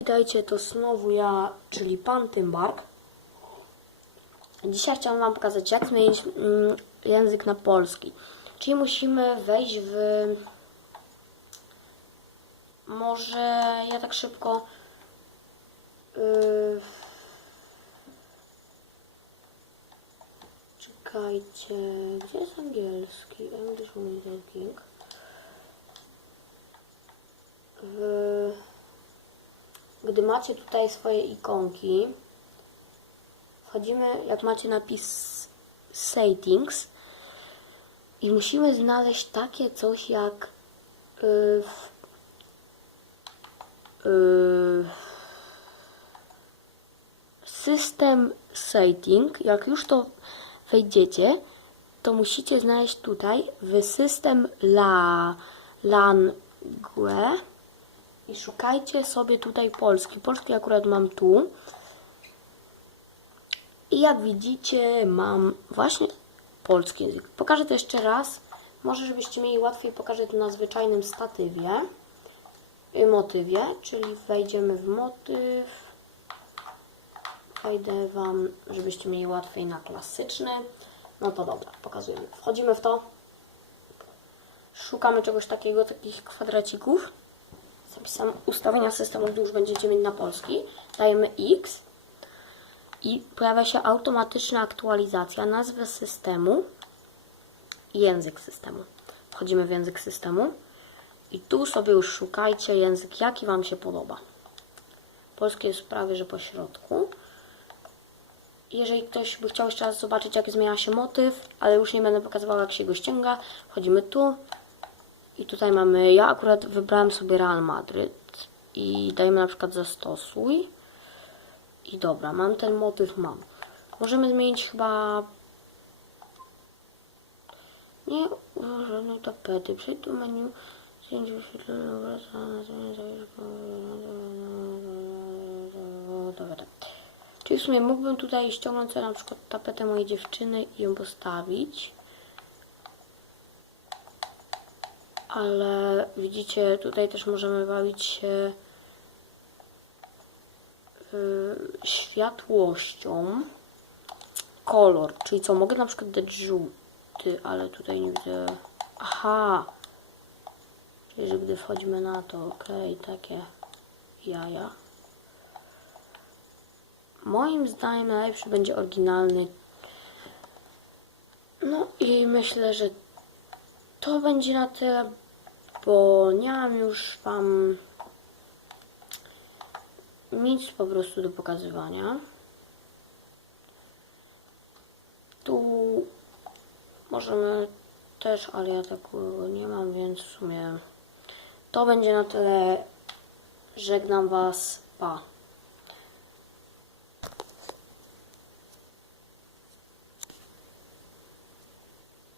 Witajcie, to znowu ja, czyli Pan Tymbark. Dzisiaj chciałam Wam pokazać, jak zmienić mm, język na polski. Czyli musimy wejść w... Może ja tak szybko... Yy... Czekajcie, gdzie jest angielski? English Media King. W... Gdy macie tutaj swoje ikonki, wchodzimy, jak macie napis Settings i musimy znaleźć takie coś jak yy, yy, System Setting. Jak już to wejdziecie, to musicie znaleźć tutaj w System la, Langue i szukajcie sobie tutaj Polski. Polski akurat mam tu. I jak widzicie, mam właśnie polski język. Pokażę to jeszcze raz. Może, żebyście mieli łatwiej, pokażę to na zwyczajnym statywie. y, Motywie, czyli wejdziemy w motyw. Wejdę Wam, żebyście mieli łatwiej na klasyczny. No to dobra, pokazujemy. Wchodzimy w to. Szukamy czegoś takiego, takich kwadracików ustawienia systemu, gdy już będziecie mieć na polski. Dajemy X i pojawia się automatyczna aktualizacja nazwy systemu i język systemu. Wchodzimy w język systemu i tu sobie już szukajcie język, jaki Wam się podoba. Polski jest prawie, że po środku. Jeżeli ktoś by chciał jeszcze raz zobaczyć, jak zmienia się motyw, ale już nie będę pokazywała, jak się go ściąga, wchodzimy tu, i tutaj mamy, ja akurat wybrałem sobie Real Madryt i dajemy na przykład zastosuj. I dobra, mam ten motyw, mam. Możemy zmienić chyba... Nie, żadne tapety. Przejdź do menu. Tak. Czyli w sumie mógłbym tutaj ściągnąć sobie na przykład tapetę mojej dziewczyny i ją postawić. Ale widzicie, tutaj też możemy bawić się y, światłością. Kolor, czyli co, mogę na przykład dać żółty, ale tutaj nie widzę. Aha! Czyli, gdy wchodzimy na to, ok, takie jaja. Moim zdaniem najlepszy będzie oryginalny. No i myślę, że to będzie na tyle, bo nie mam już Wam nic po prostu do pokazywania. Tu możemy też, ale ja takiego nie mam, więc w sumie to będzie na tyle. Żegnam Was. Pa.